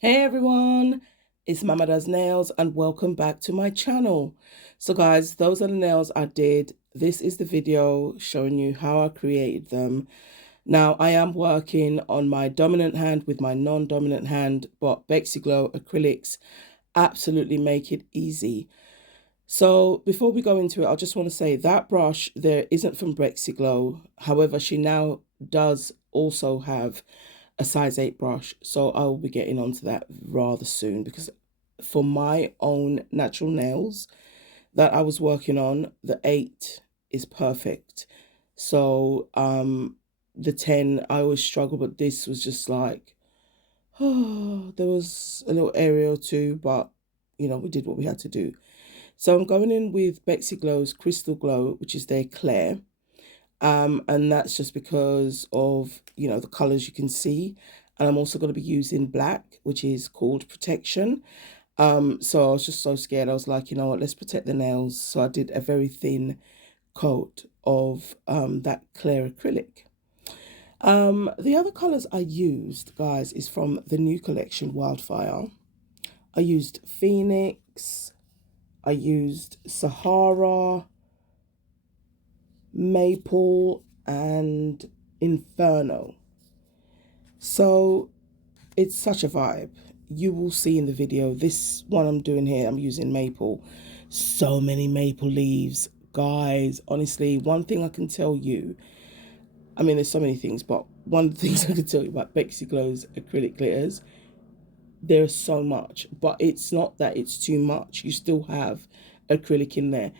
Hey everyone, it's Mama Does Nails and welcome back to my channel. So guys, those are the nails I did. This is the video showing you how I created them. Now I am working on my dominant hand with my non-dominant hand, but bexyglow acrylics absolutely make it easy. So before we go into it, I just want to say that brush there isn't from bexyglow. However, she now does also have a size 8 brush, so I will be getting onto that rather soon because for my own natural nails that I was working on, the 8 is perfect. So the 10 I always struggle, but this was just like, oh, there was a little area or two, but we did what we had to do. So I'm going in with Bexyglow's Crystal Glow, which is their clear. And that's just because of, the colors you can see. And I'm also going to be using black, which is called Protection. So I was just so scared. I was like, you know what, let's protect the nails. So I did a very thin coat of that clear acrylic. The other colors I used, guys, is from the new collection, Wildfire. I used Phoenix. I used Sahara, Maple, and Inferno. So it's such a vibe. You will see in the video, this one I'm doing here, I'm using maple. So many maple leaves. Guys, honestly, one thing I can tell you, I mean, there's so many things, but one of the things I can tell you about Bexyglow's acrylic glitters, there's so much, but it's not that it's too much. You still have acrylic in there.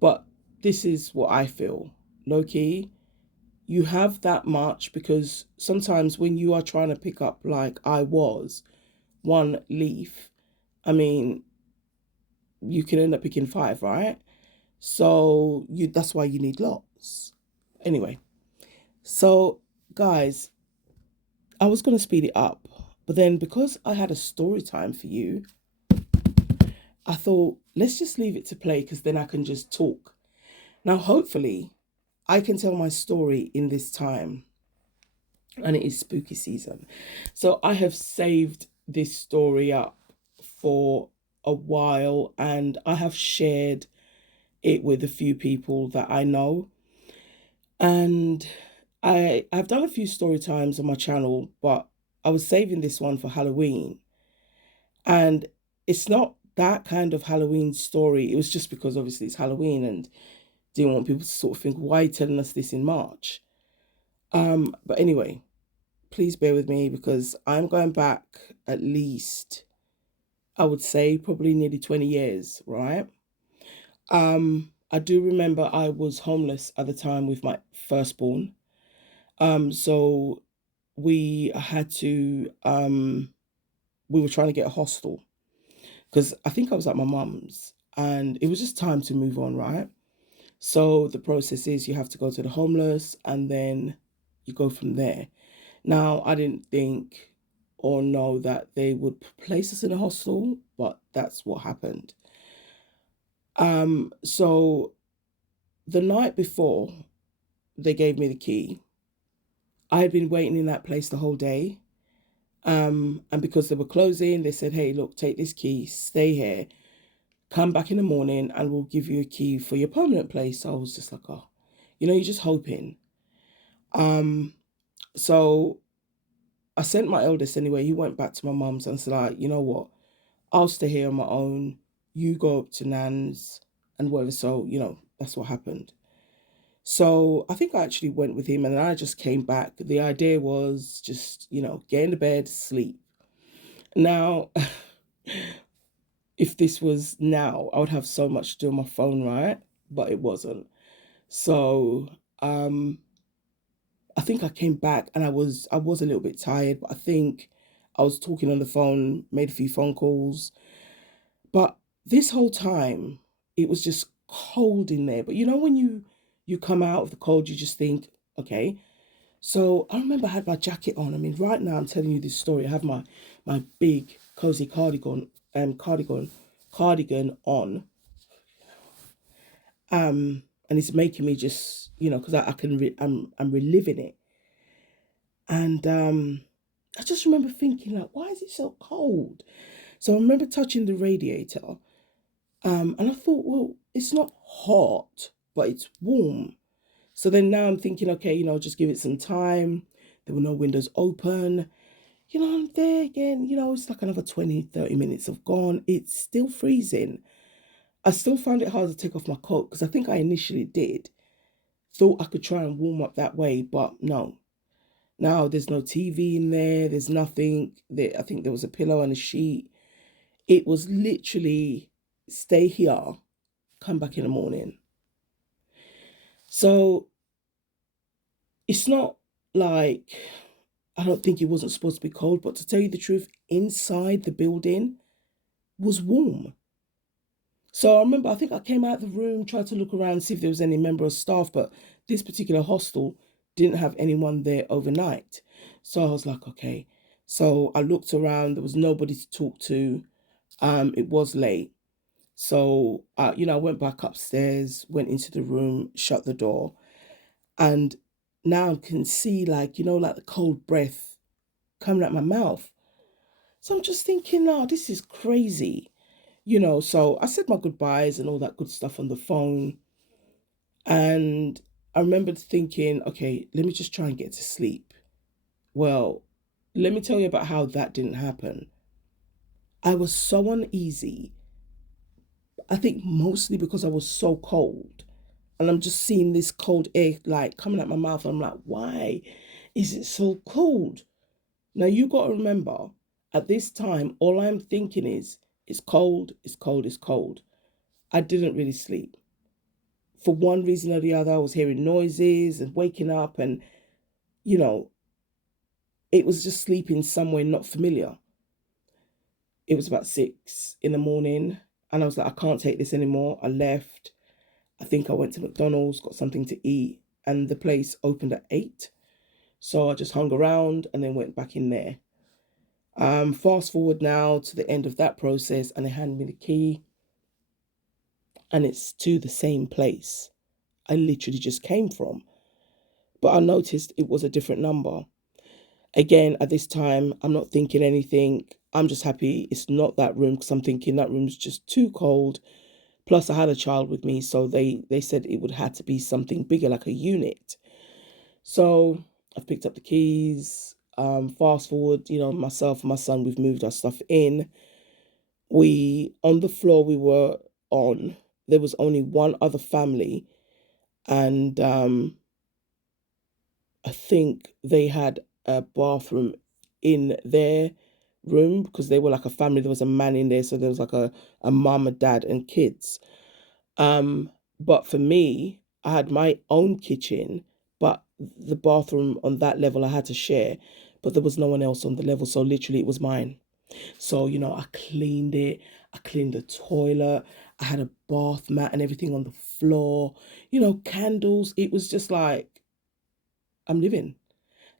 But this is what I feel. Low key, you have that much because sometimes when you are trying to pick up, like I was, one leaf, I mean, you can end up picking five, right? So that's why you need lots. Anyway, so guys, I was gonna speed it up, but then because I had a story time for you, I thought let's just leave it to play because then I can just talk. Now, hopefully, I can tell my story in this time, and it is spooky season. So I have saved this story up for a while and I have shared it with a few people that I know. And I've done a few story times on my channel, but I was saving this one for Halloween. And it's not that kind of Halloween story. It was just because obviously it's Halloween and didn't want people to sort of think, why are you telling us this in March? But anyway, please bear with me because I'm going back at least, I would say probably nearly 20 years, right? I do remember I was homeless at the time with my firstborn. So we had to we were trying to get a hostel because I think I was at my mum's and it was just time to move on, right? So the process is you have to go to the homeless and then you go from there. Now, I didn't think or know that they would place us in a hostel, but that's what happened. So the night before they gave me the key, I had been waiting in that place the whole day. And because they were closing, they said, hey, look, take this key, stay here, come back in the morning, and we'll give you a key for your permanent place. So I was just like, oh, you're just hoping. Um, so I sent my eldest anyway. He went back to my mum's and said, like, you know what? I'll stay here on my own. You go up to Nan's and whatever. So, that's what happened. So I think I actually went with him and then I just came back. The idea was just, get in the bed, sleep. Now, if this was now, I would have so much to do on my phone, right? But it wasn't. So I think I came back and I was a little bit tired, but I think I was talking on the phone, made a few phone calls. But this whole time, it was just cold in there. But when you come out of the cold, you just think, okay. So I remember I had my jacket on. I mean, right now I'm telling you this story. I have my big cozy cardigan on. And it's making me just, because I'm reliving it. And I just remember thinking, like, why is it so cold? So I remember touching the radiator, and I thought, well, it's not hot, but it's warm. So then now I'm thinking, okay, just give it some time. There were no windows open. I'm there again, it's like another 20, 30 minutes have gone. It's still freezing. I still found it hard to take off my coat because I think I initially did. Thought I could try and warm up that way, but no. Now there's no TV in there. There's nothing. I think there was a pillow and a sheet. It was literally stay here, come back in the morning. So it's not like I don't think it wasn't supposed to be cold, but to tell you the truth, inside the building was warm. So I remember, I think I came out of the room, tried to look around, see if there was any member of staff, but this particular hostel didn't have anyone there overnight. So I was like, okay. So I looked around, there was nobody to talk to. It was late. So, I went back upstairs, went into the room, shut the door, and now I can see, like, like the cold breath coming out my mouth. So I'm just thinking, no, this is crazy. So I said my goodbyes and all that good stuff on the phone. And I remembered thinking, okay, let me just try and get to sleep. Well, let me tell you about how that didn't happen. I was so uneasy. I think mostly because I was so cold. And I'm just seeing this cold air like coming out my mouth. I'm like, why is it so cold? Now you got to remember, at this time, all I'm thinking is, it's cold, it's cold, it's cold. I didn't really sleep. For one reason or the other, I was hearing noises and waking up, and, you know, it was just sleeping somewhere not familiar. It was about 6 in the morning, and I was like, I can't take this anymore. I left. I think I went to McDonald's, got something to eat, and the place opened at 8. So I just hung around and then went back in there. Fast forward now to the end of that process, and they hand me the key, and it's to the same place I literally just came from. But I noticed it was a different number. Again, at this time, I'm not thinking anything. I'm just happy it's not that room because I'm thinking that room's just too cold. Plus, I had a child with me, so they said it would have to be something bigger, like a unit. So I've picked up the keys. Fast forward, myself and my son, we've moved our stuff in. On the floor we were on, there was only one other family, and I think they had a bathroom in their room because they were like a family. There was a man in there, so there was like a mum, a dad, and kids. But for me, I had my own kitchen, but the bathroom on that level I had to share, but there was no one else on the level, so literally it was mine. So, I cleaned it, I cleaned the toilet, I had a bath mat and everything on the floor, candles. It was just like, I'm living.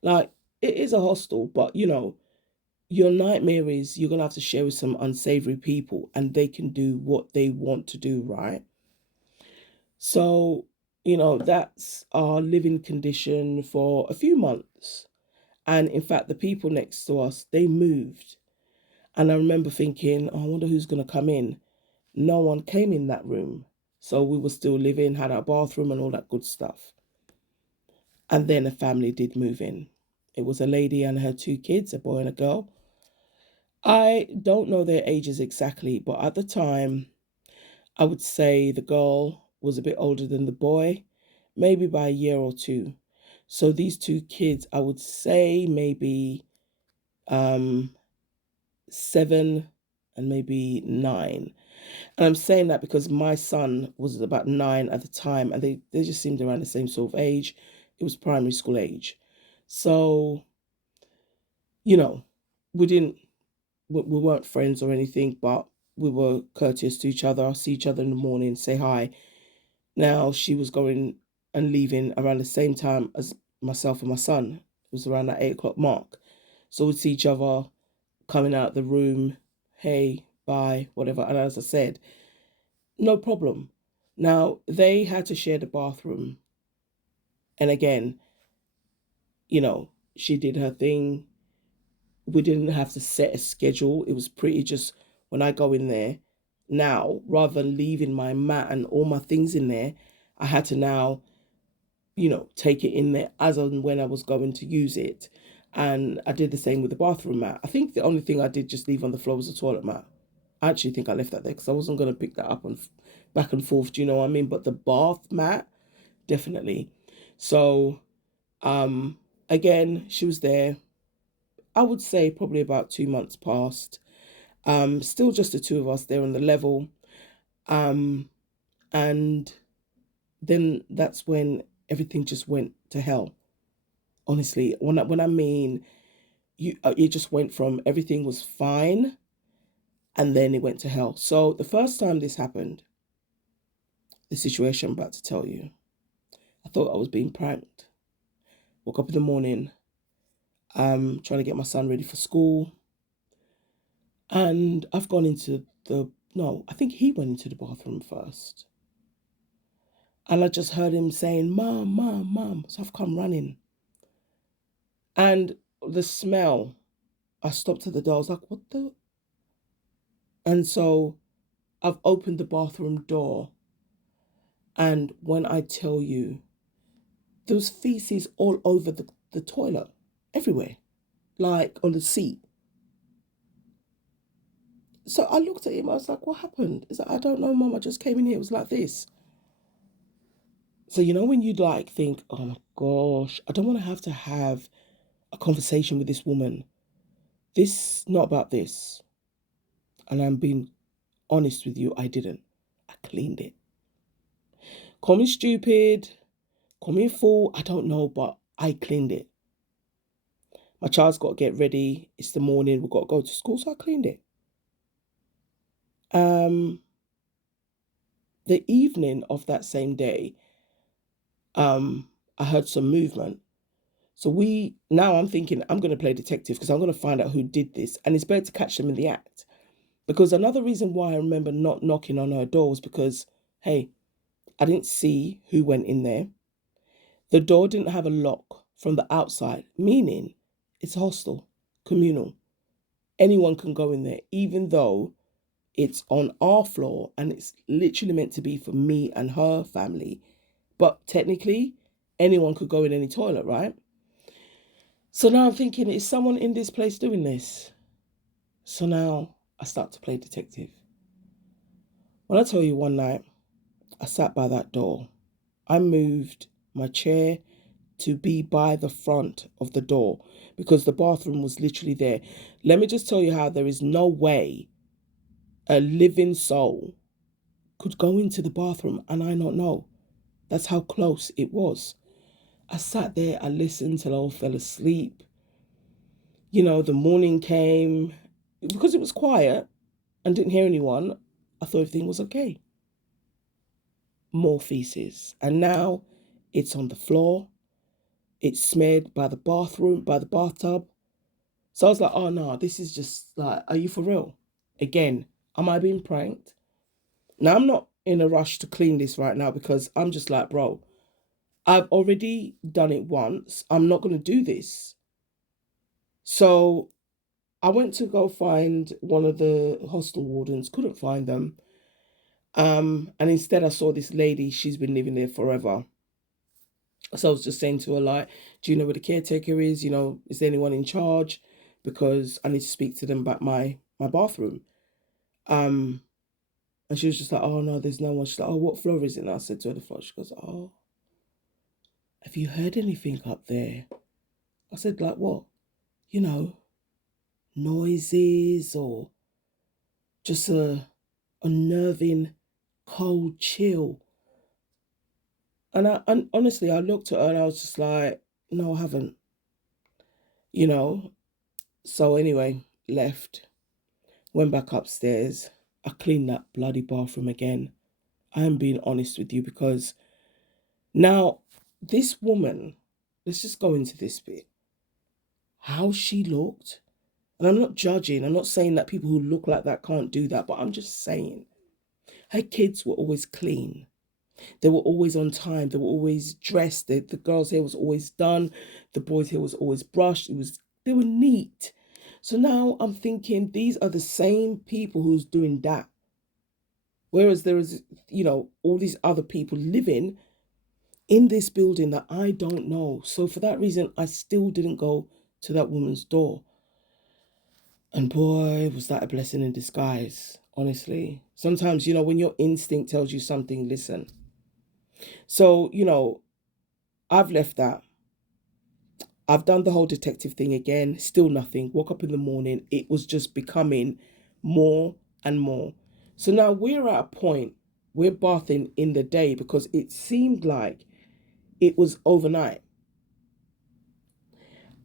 Like, it is a hostel, but your nightmare is you're gonna have to share with some unsavory people and they can do what they want to do, right? So, that's our living condition for a few months. And in fact, the people next to us, they moved. And I remember thinking, oh, I wonder who's gonna come in. No one came in that room. So we were still living, had our bathroom and all that good stuff. And then a family did move in. It was a lady and her 2 kids, a boy and a girl. I don't know their ages exactly, but at the time, I would say the girl was a bit older than the boy, maybe by a year or two. So these 2 kids, I would say maybe 7 and maybe 9. And I'm saying that because my son was about 9 at the time, and they just seemed around the same sort of age. It was primary school age. So, you know, we didn't we weren't friends or anything, but we were courteous to each other, see each other in the morning, say hi. Now she was going and leaving around the same time as myself and my son. It was around that 8 o'clock mark. So we'd see each other coming out the room, hey, bye, whatever. And as I said, no problem. Now they had to share the bathroom. And again, she did her thing. we didn't have to set a schedule. It was pretty just when I go in there now, rather than leaving my mat and all my things in there, I had to now, take it in there as and when I was going to use it. And I did the same with the bathroom mat. I think the only thing I did just leave on the floor was the toilet mat. I actually think I left that there because I wasn't going to pick that up and back and forth. Do you know what I mean? But the bath mat, definitely. So, again, she was there. I would say probably about 2 months past. Still just the two of us there on the level. Um, and then that's when everything just went to hell. Honestly, when I mean it just went from everything was fine, and then it went to hell. So the first time this happened, the situation I'm about to tell you, I thought I was being pranked. Woke up in the morning, trying to get my son ready for school, and I've gone into the no, I think he went into the bathroom first. And I just heard him saying, "Mom, Mom, Mom." So I've come running. And the smell, I stopped at the door. I was like, what the? And so I've opened the bathroom door. And when I tell you, there was feces all over the toilet, everywhere, like on the seat. So I looked at him. I was like, what happened? He's like, I don't know, Mom. I just came in here. It was like this. So, when you like think, oh my gosh, I don't want to have a conversation with this woman. This, not about this. And I'm being honest with you, I didn't. I cleaned it. Call me stupid, call me a fool, I don't know, but I cleaned it. My child's got to get ready. It's the morning, we've got to go to school, so I cleaned it. The evening of that same day, I heard some movement. So now I'm thinking I'm going to play detective because I'm going to find out who did this. And it's better to catch them in the act. Because another reason why I remember not knocking on her door was because, hey, I didn't see who went in there. The door didn't have a lock from the outside, meaning it's a hostel, communal. Anyone can go in there, even though it's on our floor and it's literally meant to be for me and her family. But technically, anyone could go in any toilet, right? So now I'm thinking, is someone in this place doing this? So now I start to play detective. When I tell you one night, I sat by that door. I moved my chair to be by the front of the door because the bathroom was literally there. Let me just tell you how there is no way a living soul could go into the bathroom and I not know. That's how close it was. I sat there, I listened till I all fell asleep. The morning came. Because it was quiet and didn't hear anyone, I thought everything was okay. More feces. And now it's on the floor. It's smeared by the bathroom, by the bathtub. So I was like, oh no, this is just like, are you for real? Again, am I being pranked? Now, I'm not in a rush to clean this right now because I'm just like, bro, I've already done it once. I'm not going to do this. So I went to go find one of the hostel wardens, couldn't find them. And instead I saw this lady, she's been living there forever. So I was just saying to her, like, do you know where the caretaker is? Is there anyone in charge? Because I need to speak to them about my bathroom. And she was just like, oh no, there's no one. She's like, oh, what floor is it? And I said to her the floor. She goes, oh, have you heard anything up there? I said, like what? Noises or just a unnerving cold chill. And honestly, I looked at her and I was just like, no, I haven't. So anyway, left, went back upstairs. I cleaned that bloody bathroom again. I am being honest with you because now this woman, let's just go into this bit. How she looked, and I'm not judging, I'm not saying that people who look like that can't do that, but I'm just saying her kids were always clean. They were always on time. They were always dressed. The girl's hair was always done. The boy's hair was always brushed. They were neat. So now I'm thinking these are the same people who's doing that. Whereas there is, all these other people living in this building that I don't know. So for that reason, I still didn't go to that woman's door. And boy, was that a blessing in disguise, honestly. Sometimes, when your instinct tells you something, listen. So, I've left that. I've done the whole detective thing again, still nothing. Woke up in the morning, it was just becoming more and more. So now we're at a point, we're bathing in the day because it seemed like it was overnight.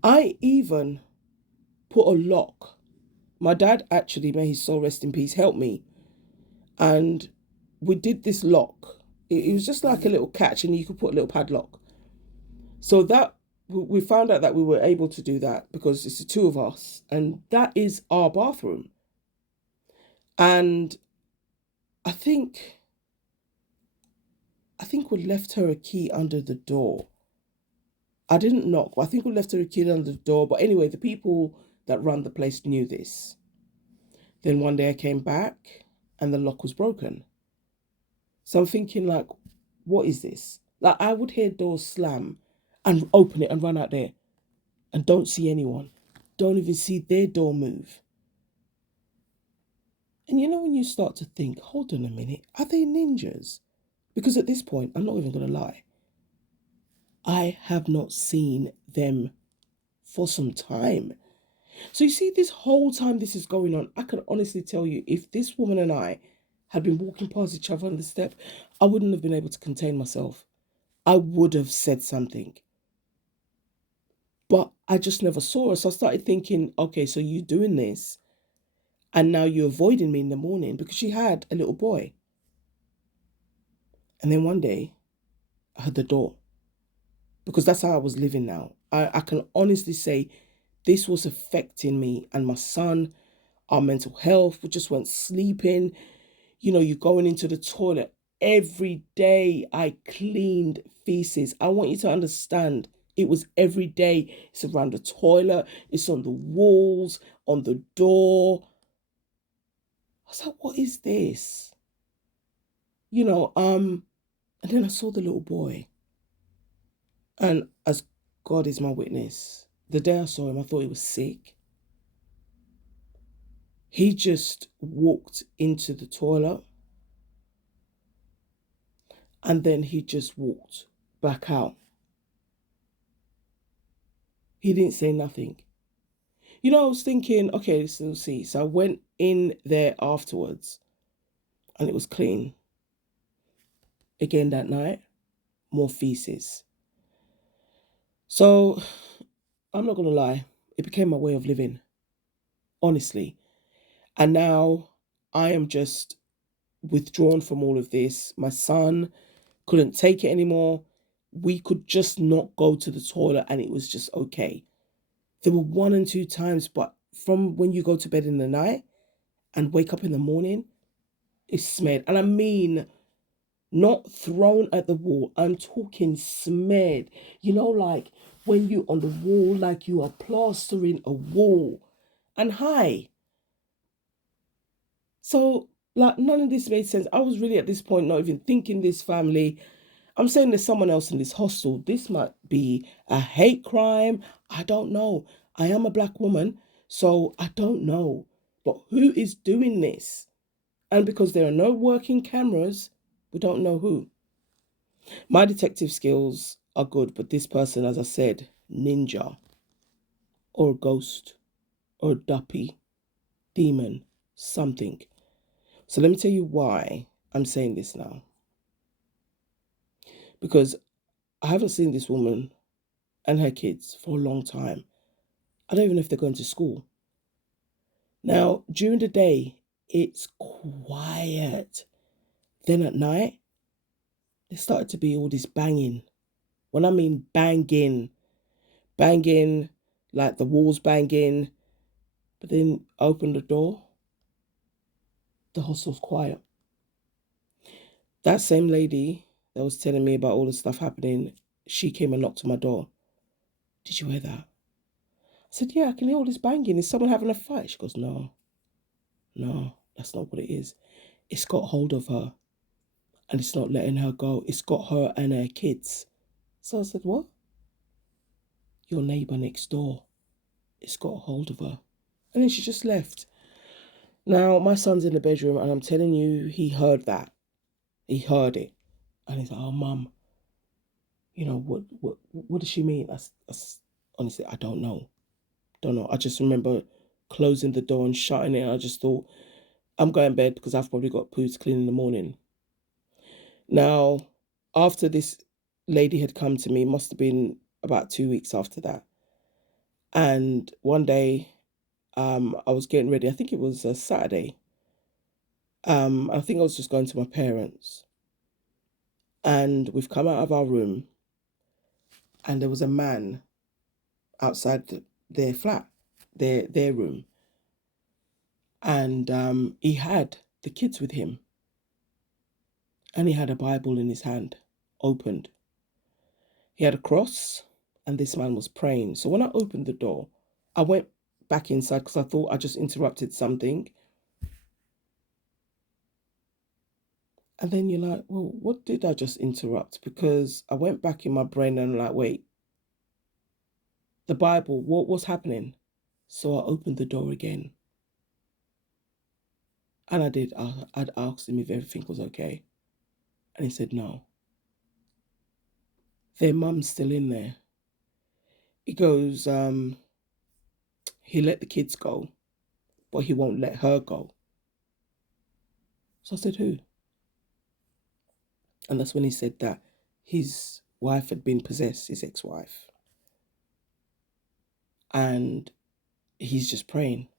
I even put a lock. My dad actually, may his soul rest in peace, helped me. And we did this lock. It was just like a little catch and you could put a little padlock. So that we found out that we were able to do that because it's the two of us, and that is our bathroom. And I think we left her a key under the door. I didn't knock, but I think we left her a key under the door. But anyway, the people that run the place knew this. Then one day I came back and the lock was broken. So I'm thinking, like, what is this? Like, I would hear doors slam and open it and run out there and don't see anyone. Don't even see their door move. And when you start to think, hold on a minute, are they ninjas? Because at this point, I'm not even going to lie, I have not seen them for some time. So you see, this whole time this is going on, I can honestly tell you, if this woman and I had been walking past each other on the step, I wouldn't have been able to contain myself. I would have said something. But I just never saw her. So I started thinking, okay, so you doing this, and now you're avoiding me in the morning because she had a little boy. And then one day, I heard the door. Because that's how I was living now. I can honestly say this was affecting me and my son, our mental health. We just weren't sleeping. You're going into the toilet. Every day I cleaned feces. I want you to understand, it was every day. It's around the toilet. It's on the walls, on the door. I was like, what is this? And then I saw the little boy. And as God is my witness, the day I saw him, I thought he was sick. He just walked into the toilet and then he just walked back out. He didn't say nothing. I was thinking, okay, let's see. So I went in there afterwards and it was clean. Again that night, more feces. So I'm not going to lie, it became my way of living, honestly. And now I am just withdrawn from all of this. My son couldn't take it anymore. We could just not go to the toilet and it was just okay. There were 1 and 2 times, but from when you go to bed in the night and wake up in the morning, it's smeared. And I mean, not thrown at the wall. I'm talking smeared. Like when you on the wall, like you are plastering a wall. And hi. So, like, none of this made sense. I was really at this point not even thinking this family. I'm saying there's someone else in this hostel. This might be a hate crime. I don't know. I am a black woman, so I don't know. But who is doing this? And because there are no working cameras, we don't know who. My detective skills are good, but this person, as I said, ninja or a ghost or a duppy, demon, something. So let me tell you why I'm saying this now. Because I haven't seen this woman and her kids for a long time. I don't even know if they're going to school. Now, during the day, it's quiet. Then at night, there started to be all this banging. When I mean banging, banging, like the walls banging, but then open the door, the hostel's quiet. That same lady that was telling me about all the stuff happening, she came and knocked on my door. Did you hear that? I said, yeah, I can hear all this banging. Is someone having a fight? She goes, no, that's not what it is. It's got hold of her and it's not letting her go. It's got her and her kids. So I said, what? Your neighbour next door. It's got hold of her. And then she just left. Now, my son's in the bedroom and I'm telling you, he heard that. He heard it. And he's like, oh, Mum, what does she mean? Honestly, I don't know. I just remember closing the door and shutting it. And I just thought, I'm going to bed because I've probably got poo to clean in the morning. Now, after this lady had come to me, must have been about 2 weeks after that. And one day, I was getting ready. I think it was a Saturday. I think I was just going to my parents. And we've come out of our room and there was a man outside their flat, their room. And he had the kids with him. And he had a Bible in his hand, opened. He had a cross and this man was praying. So when I opened the door, I went back inside because I thought I just interrupted something. And then you're like, well, what did I just interrupt? Because I went back in my brain and I'm like, wait, the Bible, what's happening? So I opened the door again. And I did. I'd asked him if everything was okay. And he said, no. Their mum's still in there. He goes, he let the kids go, but he won't let her go. So I said, who? And that's when he said that his wife had been possessed, his ex-wife. And he's just praying.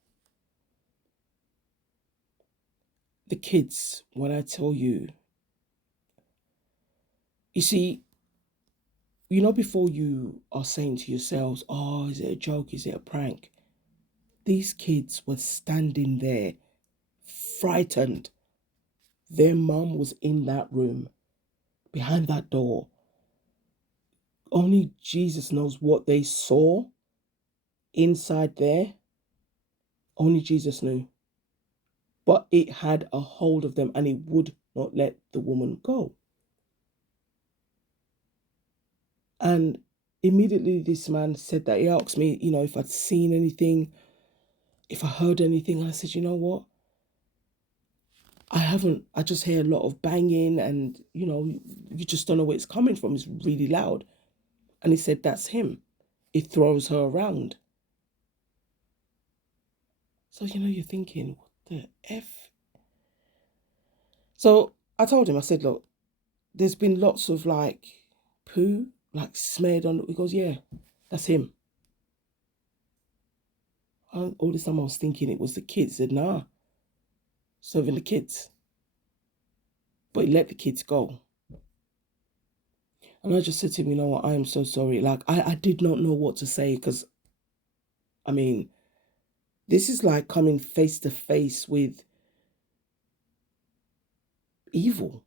The kids, when I tell you, you see, before you are saying to yourselves, oh, is it a joke? Is it a prank? These kids were standing there, frightened. Their mum was in that room, behind that door. Only Jesus knows what they saw inside there. Only Jesus knew. But it had a hold of them and it would not let the woman go. And immediately this man said that. He asked me, if I'd seen anything, if I heard anything. And I said, you know what? I haven't. I just hear a lot of banging and, you just don't know where it's coming from. It's really loud. And he said, that's him. It throws her around. So, you're thinking, what the F? So I told him, I said, look, there's been lots of poo, smeared on. He goes, yeah, that's him. All this time I was thinking it was the kids. He said, nah, serving the kids. But he let the kids go. And I just said to him, you know what, I am so sorry. I did not know what to say because, this is like coming face to face with evil.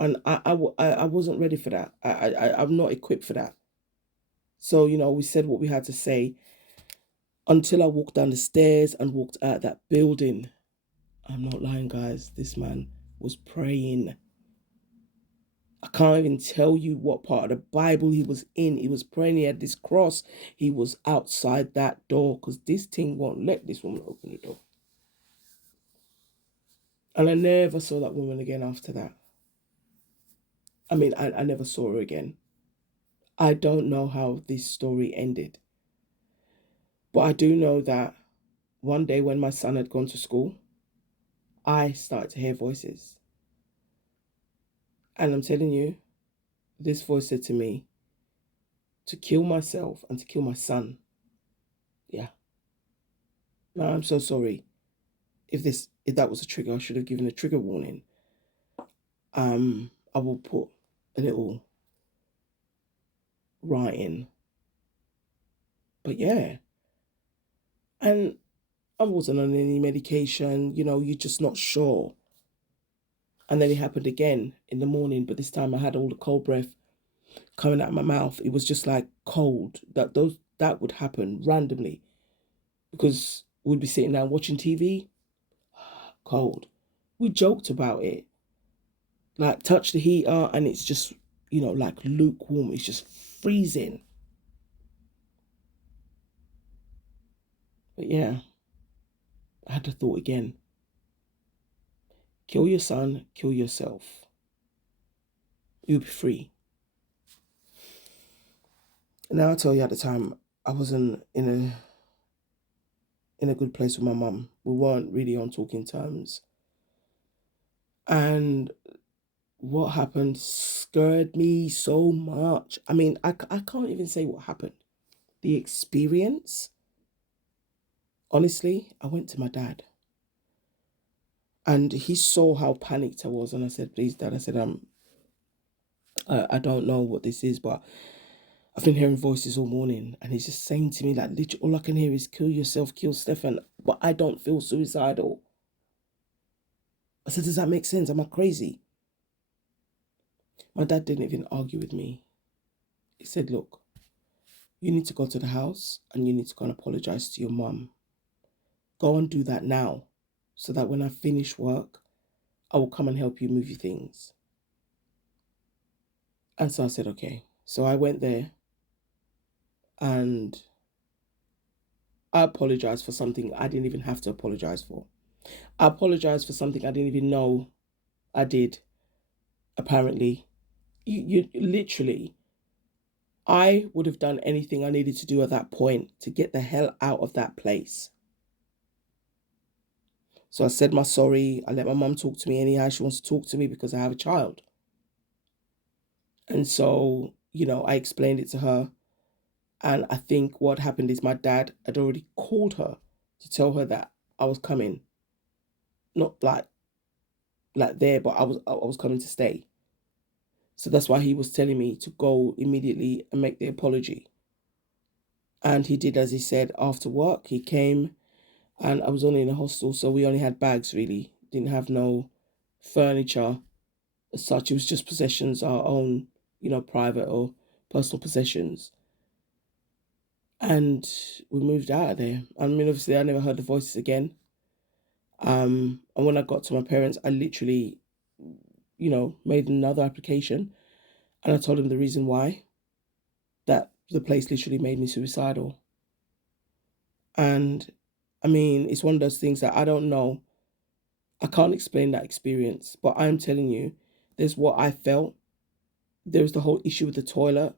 And I wasn't ready for that. I'm not equipped for that. So, we said what we had to say until I walked down the stairs and walked out that building. I'm not lying, guys. This man was praying. I can't even tell you what part of the Bible he was in. He was praying. He had this cross. He was outside that door because this thing won't let this woman open the door. And I never saw that woman again after that. I never saw her again. I don't know how this story ended. But I do know that one day when my son had gone to school, I started to hear voices. And I'm telling you, this voice said to me to kill myself and to kill my son. Yeah. Now, I'm so sorry. If that was a trigger, I should have given a trigger warning. I will put a little writing. But yeah. And I wasn't on any medication, you're just not sure. And then it happened again in the morning, but this time I had all the cold breath coming out of my mouth. It was just like cold. that would happen randomly because we'd be sitting down watching TV, cold. We joked about it, like touch the heater and it's just, like lukewarm. It's just freezing. But yeah, I had the thought again. Kill your son, kill yourself. You'll be free. Now I tell you, at the time, I wasn't in a good place with my mum. We weren't really on talking terms. And what happened scared me so much. I mean, I can't even say what happened. The experience, honestly, I went to my dad. And he saw how panicked I was. And I said, please, Dad, I said, I don't know what this is, but I've been hearing voices all morning. And he's just saying to me, like, literally, all I can hear is kill yourself, kill Stefan. But I don't feel suicidal. I said, does that make sense? Am I crazy? My dad didn't even argue with me. He said, look, you need to go to the house and you need to go and apologize to your mum. Go and do that now so that when I finish work, I will come and help you move your things. And so I said, okay. So I went there and I apologized for something I didn't even have to apologize for. I apologized for something I didn't even know I did, apparently. You literally, I would have done anything I needed to do at that point to get the hell out of that place. So I said my sorry. I let my mum talk to me anyhow. She wants to talk to me because I have a child. And so, I explained it to her. And I think what happened is my dad had already called her to tell her that I was coming. Not like there, but I was coming to stay. So that's why he was telling me to go immediately and make the apology. And he did as he said. After work, he came, and I was only in a hostel, so we only had bags, really. Didn't have no furniture as such. It was just possessions, our own, private or personal possessions. And we moved out of there. I mean, obviously, I never heard the voices again. And when I got to my parents, I literally, made another application. And I told them the reason why, that the place literally made me suicidal. And I mean, it's one of those things that I don't know. I can't explain that experience, but I'm telling you, there's what I felt. There's the whole issue with the toilet.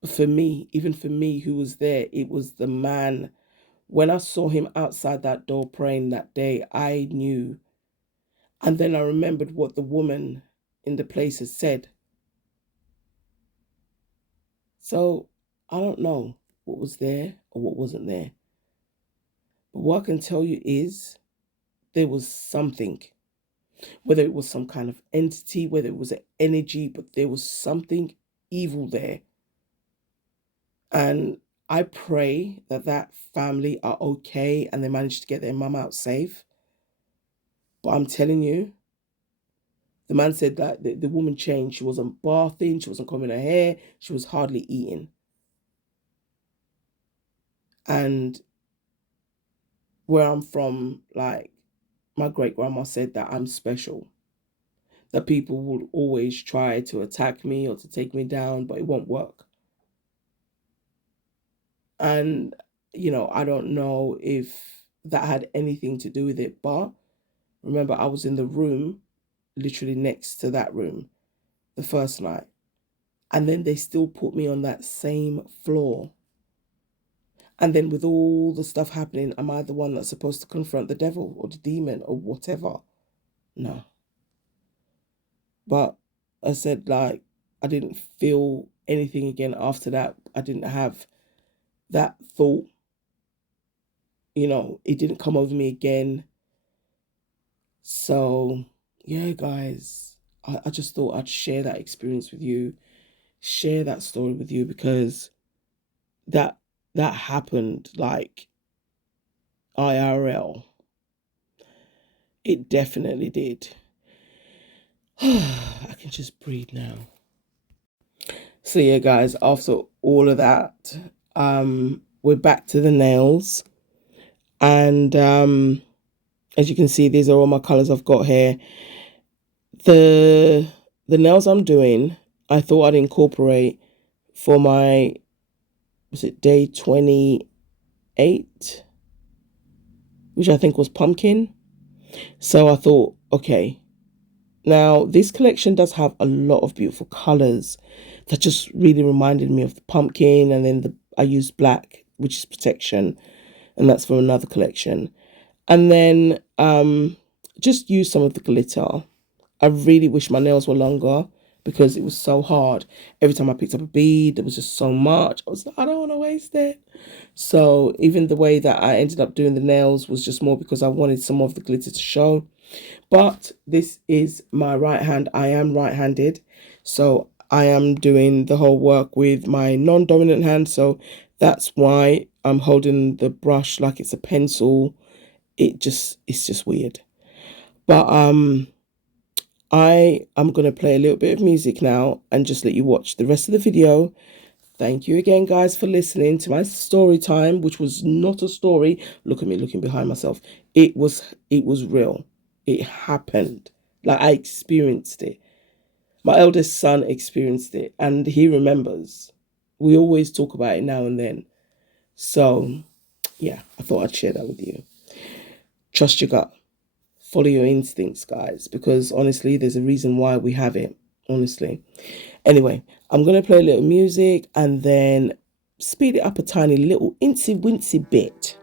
But for me, even for me who was there, it was the man. When I saw him outside that door praying that day, I knew. And then I remembered what the woman in the place had said. So I don't know what was there or what wasn't there. But what I can tell you is there was something, whether it was some kind of entity, whether it was an energy, but there was something evil there. And I pray that that family are okay and they managed to get their mum out safe. But I'm telling you, the man said that the woman changed. She wasn't bathing, she wasn't combing her hair, she was hardly eating. And where I'm from, like, my great grandma said that I'm special. That people would always try to attack me or to take me down, but it won't work. And, I don't know if that had anything to do with it, but remember, I was in the room literally next to that room the first night. And then they still put me on that same floor. And then with all the stuff happening, am I the one that's supposed to confront the devil or the demon or whatever? No. But I said, like, I didn't feel anything again after that. I didn't have that thought. It didn't come over me again. So, yeah, guys, I just thought I'd share that experience with you, share that story with you, because that happened, like, IRL. It definitely did. I can just breathe now. So yeah, guys, after all of that, we're back to the nails. And as you can see, these are all my colors I've got here. The nails I'm doing, I thought I'd incorporate for my, was it day 28, which I think was pumpkin. So I thought, okay, now this collection does have a lot of beautiful colors that just really reminded me of the pumpkin. And then I used black, which is protection, and that's from another collection. And then just use some of the glitter. I really wish my nails were longer because it was so hard. Every time I picked up a bead, there was just so much. I was like, I don't want to waste it. So even the way that I ended up doing the nails was just more because I wanted some of the glitter to show. But this is my right hand. I am right-handed. So I am doing the whole work with my non-dominant hand. So that's why I'm holding the brush like it's a pencil. It's just weird. But I am going to play a little bit of music now and just let you watch the rest of the video. Thank you again, guys, for listening to my story time, which was not a story. Look at me looking behind myself. It was real. It happened. Like, I experienced it. My eldest son experienced it, and he remembers. We always talk about it now and then. So, yeah, I thought I'd share that with you. Trust your gut. Follow your instincts, guys, because honestly, there's a reason why we have it, honestly. Anyway, I'm going to play a little music and then speed it up a tiny little incy-wincy bit.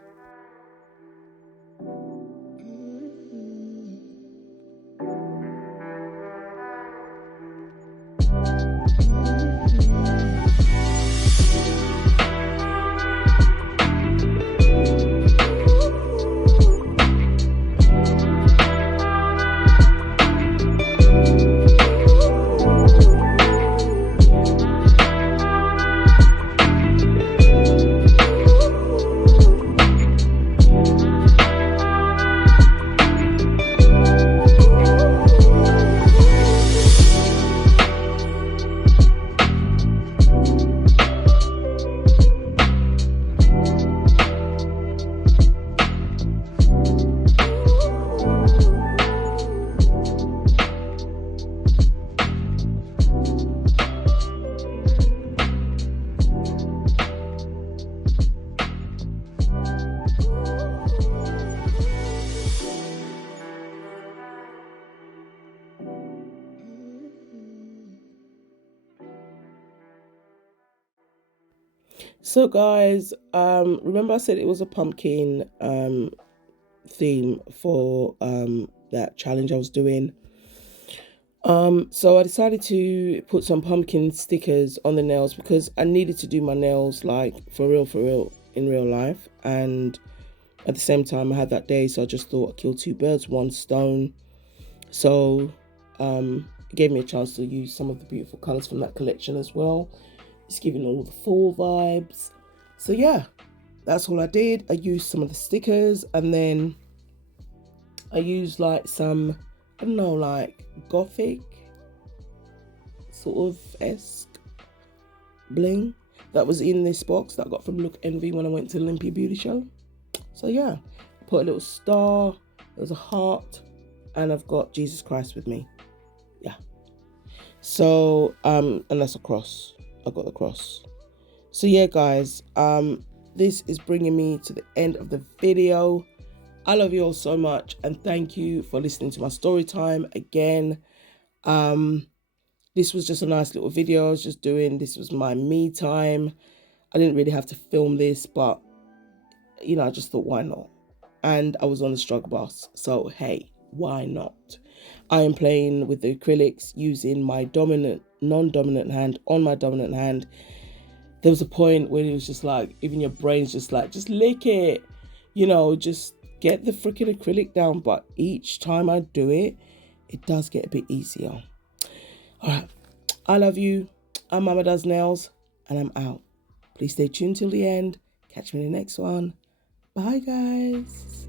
So guys, remember I said it was a pumpkin theme for that challenge I was doing. So I decided to put some pumpkin stickers on the nails because I needed to do my nails like for real in real life, and at the same time I had that day, so I just thought I'd kill two birds, one stone. So it gave me a chance to use some of the beautiful colors from that collection as well. It's giving all the fall vibes. So yeah, that's all I did. I used some of the stickers, and then I used like some, I don't know, like gothic sort of esque bling that was in this box that I got from Look Envy when I went to the Olympia Beauty Show. So yeah, I put a little star, there's a heart, and I've got Jesus Christ with me. Yeah. So and that's a cross. I got the cross. So yeah, guys, this is bringing me to the end of the video. I love you all so much, and thank you for listening to my story time again. This was just a nice little video I was just doing. This was my me time. I didn't really have to film this, but you know, I just thought, why not? And I was on the struggle bus, so hey, why not? I am playing with the acrylics using my non-dominant hand on my dominant hand. There was a point where it was just like, even your brain's just like, just lick it, you know, just get the freaking acrylic down. But each time I do it, it does get a bit easier. All right, I love you. I'm Mama Does Nails, and I'm out. Please stay tuned till the end. Catch me in the next one. Bye, guys.